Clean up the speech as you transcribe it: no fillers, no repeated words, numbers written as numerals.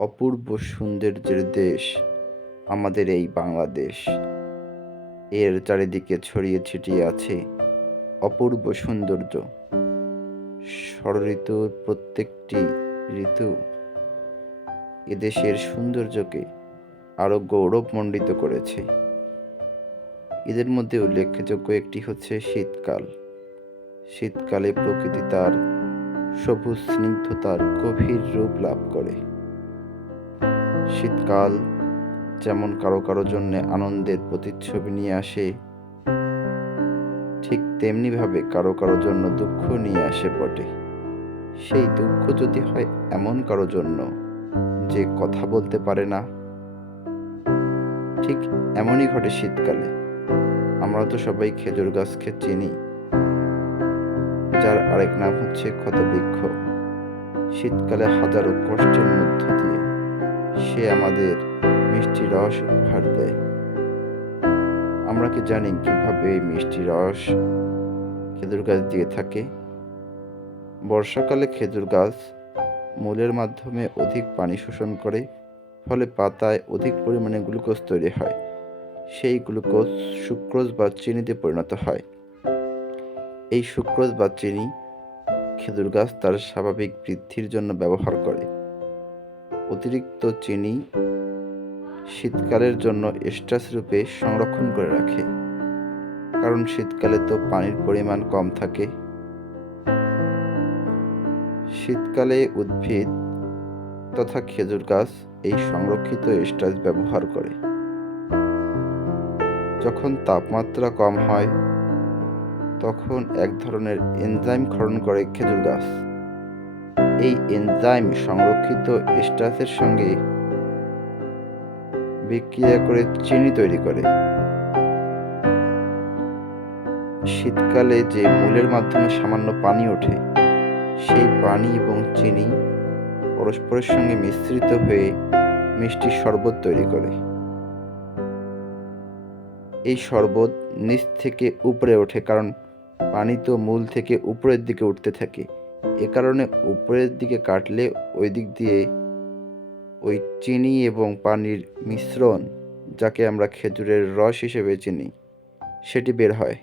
অপূর্ব সৌন্দর্যের দেশ আমাদের এই বাংলাদেশ। এর চারিদিকে ছড়িয়ে ছিটিয়ে আছে অপূর্ব সৌন্দর্য। ষড়ঋতুর প্রত্যেকটি ঋতু এদেশের সৌন্দর্যকে আরও গৌরবমণ্ডিত করেছে। এদের মধ্যে উল্লেখযোগ্য একটি হচ্ছে শীতকাল। শীতকালে প্রকৃতি তার সবুজ স্নিগ্ধতার গভীর রূপ লাভ করে। শীতকাল যেমন কারো কারো জন্য আনন্দের প্রতিচ্ছবি নিয়ে আসে, ঠিক তেমনিভাবে কারো কারো জন্য দুঃখ নিয়ে আসে বটে। সেই দুঃখ যদি হয় এমন কারো জন্য যে কথা বলতে পারে না, ঠিক এমনই ঘটে শীতকালে। আমরা তো সবাই খেজুর গাছকে চিনি, যার আরেক নাম হচ্ছে ক্ষতবৃক্ষ। শীতকালে হাজারো কষ্টের মধ্য দিয়ে সে আমাদের মিষ্টি রস উপহার দেয়। আমরা কি জানি কিভাবে এই মিষ্টি রস খেজুর গাছ দিয়ে থাকে? বর্ষাকালে খেজুর গাছ মূলের মাধ্যমে অধিক পানি শোষণ করে, ফলে পাতায় অধিক পরিমাণে গ্লুকোজ তৈরি হয়। সেই গ্লুকোজ সুক্রোজ বা চিনিতে পরিণত হয়। এই সুক্রোজ বা চিনি খেজুর গাছ তার স্বাভাবিক বৃদ্ধির জন্য ব্যবহার করে। অতিরিক্ত চিনি শীতকালের জন্য স্টার্চ রূপে সংরক্ষণ করে রাখে, কারণ শীতকালে তো পানির পরিমাণ কম থাকে। শীতকালে উদ্ভিদ তথা খেজুর গাছ এই সংরক্ষিত স্টার্চ ব্যবহার করে। যখন তাপমাত্রা কম হয় তখন এক ধরনের এনজাইম ক্ষরণ করে খেজুর গাছ। এই এনজাইম সংরক্ষিত স্টার্চের সঙ্গে বিক্রিয়া করে চিনি তৈরি করে। শীতকালে যে মূলের মাধ্যমে সামান্য পানি ওঠে, সেই পানি এবং চিনি পরস্পরের সঙ্গে মিশ্রিত হয়ে মিষ্টি শরবত তৈরি করে। এই শরবত নিচ থেকে উপরে ওঠে, কারণ পানি তো মূল থেকে উপরের দিকে উঠতে থাকে। এ কারণে উপরের দিকে কাটলে ওই দিক দিয়ে ওই চিনি এবং পানির মিশ্রণ, যাকে আমরা খেজুরের রস হিসেবে চিনি, সেটি বের হয়।